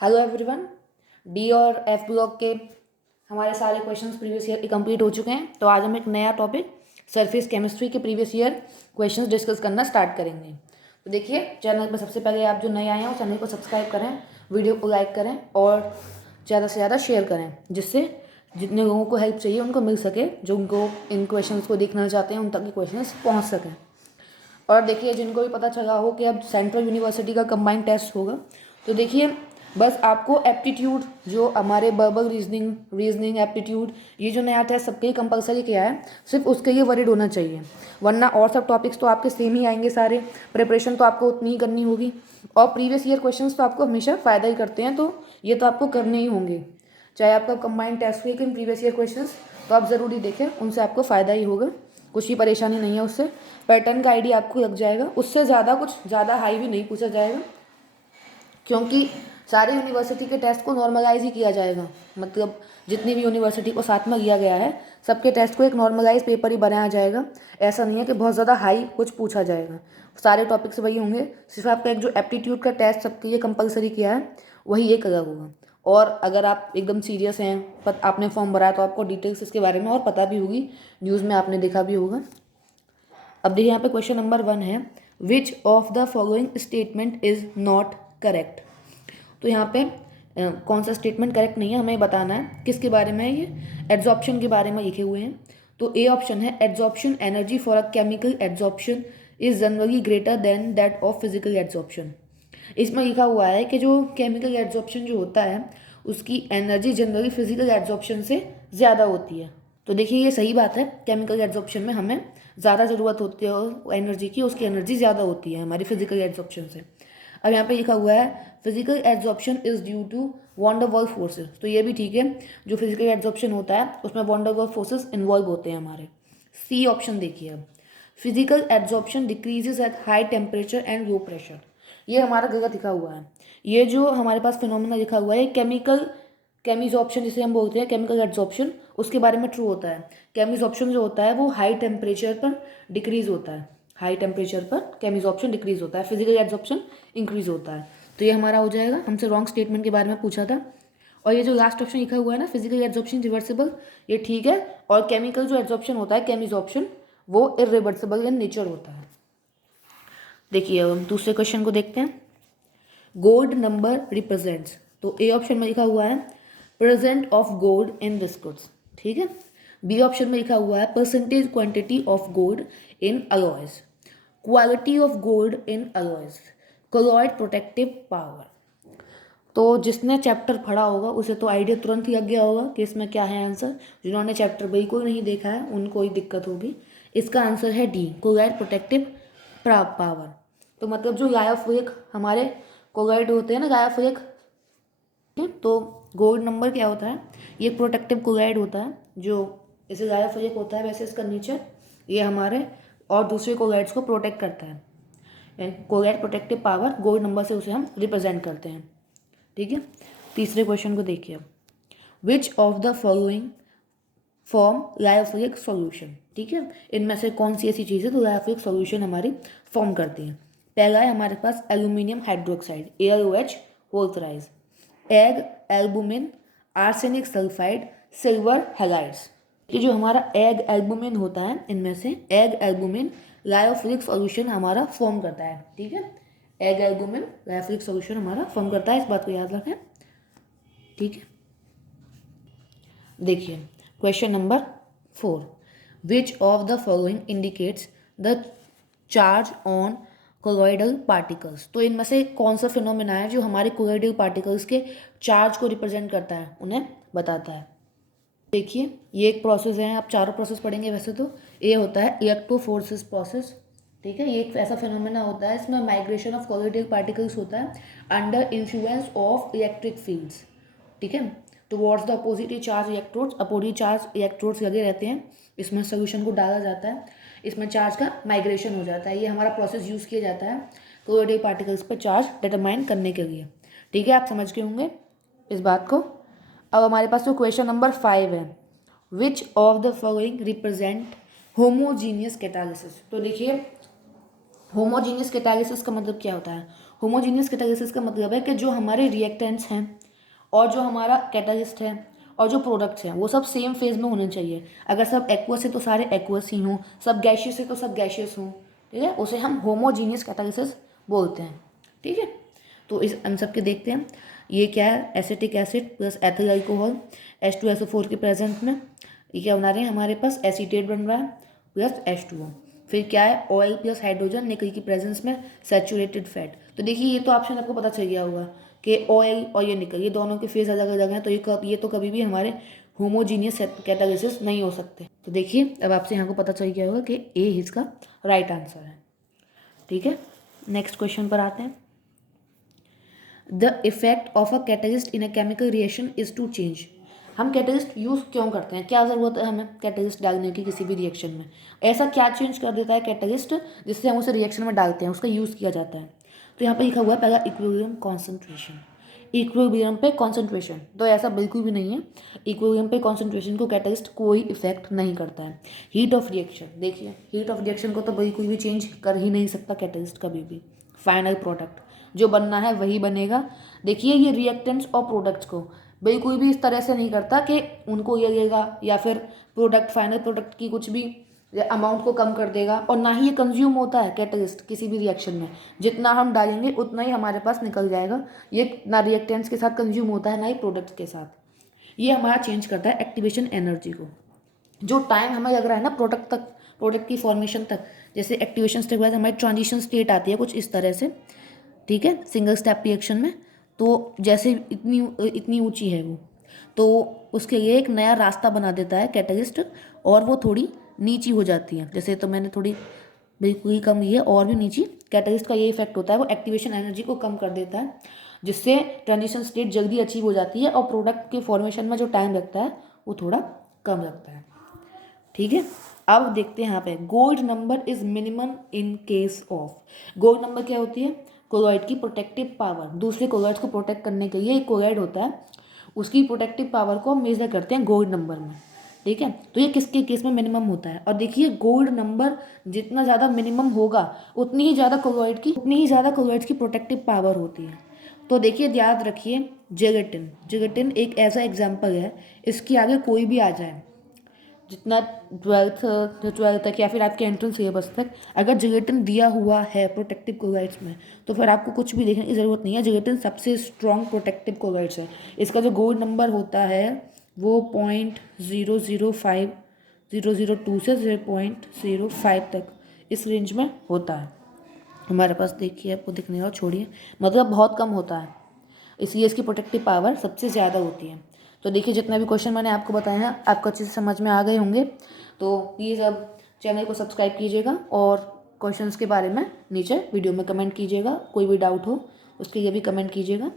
Hello everyone. D और F block के हमारे सारे क्वेश्चंस प्रीवियस ईयर के कंप्लीट हो चुके हैं। तो आज हम एक नया टॉपिक सरफेस केमिस्ट्री के प्रीवियस ईयर क्वेश्चंस डिस्कस करना स्टार्ट करेंगे। तो देखिए, चैनल पर सबसे पहले आप जो नए आए हैं वो चैनल को सब्सक्राइब करें, वीडियो को लाइक करें और ज़्यादा से ज़्यादा शेयर करें, जिससे जितने लोगों को हेल्प चाहिए उनको मिल सके, जो उनको इन क्वेश्चंस को देखना चाहते हैं उन तक ये क्वेश्चंस पहुँच सकें। और देखिए, जिनको भी पता चला हो कि अब सेंट्रल यूनिवर्सिटी का कंबाइंड टेस्ट होगा, तो देखिए बस आपको एप्टीट्यूड, जो हमारे वर्बल रीजनिंग एप्टीट्यूड, ये जो नया टेस्ट सबके ही कंपलसरी किया है, सिर्फ उसके लिए वरीड होना चाहिए। वरना और सब टॉपिक्स तो आपके सेम ही आएंगे सारे, प्रिपरेशन तो आपको उतनी ही करनी होगी और प्रीवियस ईयर क्वेश्चंस तो आपको हमेशा फ़ायदा ही करते हैं, तो ये तो आपको करने ही होंगे। चाहे आपका कंबाइंड टेस्ट हो लेकिन प्रीवियस ईयर क्वेश्चंस तो आप ज़रूरी देखें, उनसे आपको फ़ायदा ही होगा, कुछ ही परेशानी नहीं है उससे। पैटर्न का आइडिया आपको लग जाएगा, उससे ज़्यादा कुछ ज़्यादा हाई भी नहीं पूछा जाएगा, क्योंकि सारे यूनिवर्सिटी के टेस्ट को नॉर्मलाइज ही किया जाएगा। मतलब जितनी भी यूनिवर्सिटी को साथ में लिया गया है, सबके टेस्ट को एक नॉर्मलाइज पेपर ही बनाया जाएगा। ऐसा नहीं है कि बहुत ज़्यादा हाई कुछ पूछा जाएगा, सारे टॉपिक्स वही होंगे। सिर्फ आपका एक जो एप्टीट्यूड का टेस्ट सबके लिए कंपलसरी किया है, वही एक अलग होगा। और अगर आप एकदम सीरियस हैं, आपने फॉर्म भरा तो आपको डिटेल्स इसके बारे में और पता भी होगी, न्यूज़ में आपने देखा भी होगा। अब देखिए, यहाँ पे क्वेश्चन नंबर 1 है, which of the following statement is not correct. तो यहाँ पे कौन सा स्टेटमेंट करेक्ट नहीं है, हमें बताना है किसके बारे में है। ये एड्जॉर्प्शन के बारे में लिखे हुए हैं। तो ए ऑप्शन है, adsorption energy for a chemical adsorption is generally greater than that of physical adsorption. इसमें लिखा हुआ है कि जो केमिकल एड्जॉर्प्शन जो होता है, उसकी एनर्जी जनरली फिजिकल एड्जॉर्प्शन से ज़्यादा होती है। तो देखिए, ये सही बात है, केमिकल एड्जॉर्प्शन में हमें ज़्यादा ज़रूरत होती है एनर्जी की, उसकी एनर्जी ज़्यादा होती है हमारी फिजिकल एड्जॉर्प्शन से। अब यहाँ पे लिखा हुआ है physical adsorption is due to van der Waals forces. तो ये भी ठीक है, जो फिजिकल एड्जॉर्प्शन होता है उसमें von der Waals forces involve होते हैं हमारे। सी ऑप्शन देखिए, अब physical adsorption decreases at high temperature and low pressure. ये हमारा गलत लिखा हुआ है। ये जो हमारे पास फिनोमेना लिखा हुआ है, केमिजॉर्प्शन जिसे हम बोलते हैं, केमिकल एड्जॉर्प्शन, उसके बारे में ट्रू होता है। केमिजॉर्प्शन जो होता है वो हाई टेम्परेचर पर डिक्रीज होता है, हाई टेम्परेचर पर केमिजॉर्प्शन डिक्रीज होता है, फिजिकल एड्जॉर्प्शन इंक्रीज होता है। तो ये हमारा हो जाएगा, हमसे रॉन्ग स्टेटमेंट के बारे में पूछा था। और ये जो लास्ट ऑप्शन लिखा हुआ है ना, फिजिकल एड्जॉर्प्शन रिवर्सिबल, ये ठीक है। और केमिकल जो एड्जॉर्प्शन होता है, केमिजॉर्प्शन, वो इरिवर्सिबल इन नेचर होता है। देखिए, अब हम दूसरे क्वेश्चन को देखते हैं। Gold number represents. तो ए ऑप्शन में लिखा हुआ है present of gold in biscuits, ठीक है। बी ऑप्शन में लिखा हुआ है percentage quantity of gold in alloys, quality of gold in alloys, colloid protective power. तो जिसने चैप्टर पढ़ा होगा उसे तो आइडिया तुरंत ही लग गया होगा कि इसमें क्या है आंसर। जिन्होंने चैप्टर बिल्कुल नहीं देखा है उनको ही दिक्कत होगी। इसका आंसर है डी, कोलॉइड प्रोटेक्टिव पावर। तो मतलब जो लायोफिलिक हमारे कोलॉइड होते हैं ना, लायोफिलिक, तो गोल्ड नंबर क्या होता है, ये प्रोटेक्टिव कोलॉइड होता है, जो जैसे लायोफिलिक होता है वैसे इसका नेचर, ये हमारे और दूसरे कोलॉइड्स को प्रोटेक्ट करता है। Colloid protective power gold number से उसे हम रिप्रेजेंट करते हैं, ठीक है। तीसरे क्वेश्चन को देखिए, which of the following form lyophilic solution, ठीक है। इनमें से कौन सी ऐसी चीज़ है तो लायोफिलिक सॉल्यूशन हमारी फॉर्म करती है। पहला है हमारे पास aluminium hydroxide, AlOH whole thrice, egg albumin, arsenic sulphide, silver halides. ये जो हमारा एग एल्बुमिन होता है, इनमें से एग एल्बुमिन लायोफिलिक सॉल्यूशन हमारा फॉर्म करता है, ठीक है। एग एल्बुमिन लायोफिलिक सॉल्यूशन हमारा फॉर्म करता है, इस बात को याद रखें, ठीक है। देखिए, question number 4, which of the following indicates the charge on colloidal particles. तो इनमें से कौन सा फिनोमेना है जो हमारे कोलॉइडल पार्टिकल्स के चार्ज को रिप्रेजेंट करता है, उन्हें बताता है। देखिए, ये एक प्रोसेस है, आप चारों प्रोसेस पढ़ेंगे वैसे तो। ये होता है इलेक्ट्रोफोरेसिस प्रोसेस, ठीक है। ये एक ऐसा फिनोमेना होता है, इसमें माइग्रेशन ऑफ कोलॉइडल पार्टिकल्स होता है under influence of electric fields, ठीक है। Towards the oppositely charge electrodes, opposite charge electrodes लगे रहते हैं, इसमें सोल्यूशन को डाला जाता है, इसमें चार्ज का माइग्रेशन हो जाता है। ये हमारा प्रोसेस यूज़ किया जाता है कोलॉइडल पार्टिकल्स पर चार्ज डिटरमाइन करने के लिए, ठीक है। आप समझ गए होंगे इस बात को। अब हमारे पास तो क्वेश्चन नंबर 5 है, which of the following represent homogeneous catalysis. तो देखिए, होमोजीनियस कैटालिसिस का मतलब क्या होता है। होमोजीनियस कैटालिसिस का मतलब है कि जो हमारे रिएक्टेंट्स हैं और जो हमारा कैटालिस्ट है और जो प्रोडक्ट्स हैं वो सब सेम फेज में होने चाहिए। अगर सब एक्वस है तो सारे एक्वस ही हों, सब गैशियस है तो सब गैशियस हों, ठीक है, उसे हम होमोजीनियस कैटालिसिस बोलते हैं। ठीक है, तो इस हम सब के देखते हैं। ये क्या है, acetic acid plus ethyl alcohol H2SO4 के प्रेजेंट में ये क्या बना रहे हैं, हमारे पास एसीटेट बन रहा है प्लस H2O। फिर क्या है, ऑयल प्लस हाइड्रोजन निकल की प्रेजेंस में सैचुरेटेड फैट। तो देखिए ये तो ऑप्शन आपको पता चल गया होगा कि ऑयल और ये निकल, ये दोनों के फेज अलग अलग हैं, तो ये तो कभी भी हमारे होमोजीनियस कैटालिसिस नहीं हो सकते। तो देखिए अब आपसे यहाँ को पता चल गया होगा कि ए इसका राइट आंसर है। ठीक है, नेक्स्ट क्वेश्चन पर आते हैं। The effect of a catalyst in a chemical reaction is to change. हम कैटलिस्ट यूज़ क्यों करते हैं, क्या ज़रूरत है हमें कैटलिस्ट डालने की किसी भी रिएक्शन में, ऐसा क्या चेंज कर देता है कैटलिस्ट जिससे हम उसे रिएक्शन में डालते हैं, उसका यूज़ किया जाता है। तो यहाँ पे लिखा हुआ है पहला इक्विलिब्रियम कॉन्सेंट्रेशन। इक्विलिब्रियम पे कॉन्सेंट्रेशन, तो ऐसा बिल्कुल भी नहीं है, इक्विलिब्रियम पे कॉन्सेंट्रेशन को कैटलिस्ट कोई इफेक्ट नहीं करता है। हीट ऑफ रिएक्शन, देखिए हीट ऑफ रिएक्शन को तो बिल्कुल भी चेंज कर ही नहीं सकता कैटलिस्ट कभी भी। फाइनल प्रोडक्ट जो बनना है वही बनेगा। देखिए ये रिएक्टेंट्स और प्रोडक्ट्स को बिल्कुल भी इस तरह से नहीं करता कि उनको ये देगा या फिर प्रोडक्ट फाइनल प्रोडक्ट की कुछ भी अमाउंट को कम कर देगा, और ना ही ये कंज्यूम होता है कैटलिस्ट किसी भी रिएक्शन में। जितना हम डालेंगे उतना ही हमारे पास निकल जाएगा, ये ना रिएक्टेंट्स के साथ कंज्यूम होता है ना ही प्रोडक्ट्स के साथ। ये हमारा चेंज करता है एक्टिवेशन एनर्जी को। जो टाइम हमें लग रहा है ना प्रोडक्ट की फॉर्मेशन तक, जैसे एक्टिवेशन स्टेट के बाद हमारी ट्रांजिशन स्टेट आती है कुछ इस तरह से, ठीक है, सिंगल स्टेप रिएक्शन में। तो जैसे इतनी ऊंची है वो, तो उसके लिए एक नया रास्ता बना देता है कैटलिस्ट, और वो थोड़ी नीची हो जाती है। जैसे तो मैंने थोड़ी बिल्कुल ही कम ली है, और भी नीची। कैटलिस्ट का ये इफेक्ट होता है, वो एक्टिवेशन एनर्जी को कम कर देता है, जिससे ट्रांजिशन स्टेट जल्दी अचीव हो जाती है और प्रोडक्ट के फॉर्मेशन में जो टाइम लगता है वो थोड़ा कम लगता है। ठीक है, अब देखते हैं यहाँ पे gold number is minimum in case of. Gold number क्या होती है, कोलॉइड की प्रोटेक्टिव पावर। दूसरे कोलॉइड्स को प्रोटेक्ट करने के लिए एक कोलॉइड होता है, उसकी प्रोटेक्टिव पावर को हम मेजर करते हैं गोल्ड नंबर में। ठीक है, तो ये किसके केस में मिनिमम होता है, और देखिए गोल्ड नंबर जितना ज़्यादा मिनिमम होगा उतनी ही ज़्यादा कोलॉइड्स की प्रोटेक्टिव पावर होती है। तो देखिए याद रखिए, जिलेटिन एक ऐसा एग्जाम्पल है, इसके आगे कोई भी आ जाए, जितना ट्वेल्थ तक या फिर आपके एंट्रेंस सिलेबस तक अगर जिलेटिन दिया हुआ है प्रोटेक्टिव कोलॉइड्स में, तो फिर आपको कुछ भी देखने की ज़रूरत नहीं है। जिलेटिन सबसे स्ट्रॉन्ग प्रोटेक्टिव कोलॉइड्स है। इसका जो गोल्ड नंबर होता है वो 0.005002 से 0.05 तक इस रेंज में होता है हमारे पास। देखिए आपको दिखने का छोड़िए, मतलब बहुत कम होता है, इसलिए इसकी प्रोटेक्टिव पावर सबसे ज़्यादा होती है। तो देखिए जितना भी क्वेश्चन मैंने आपको बताया है आपको अच्छे से समझ में आ गए होंगे। तो प्लीज़ अब चैनल को सब्सक्राइब कीजिएगा और क्वेश्चंस के बारे में नीचे वीडियो में कमेंट कीजिएगा। कोई भी डाउट हो उसके लिए भी कमेंट कीजिएगा।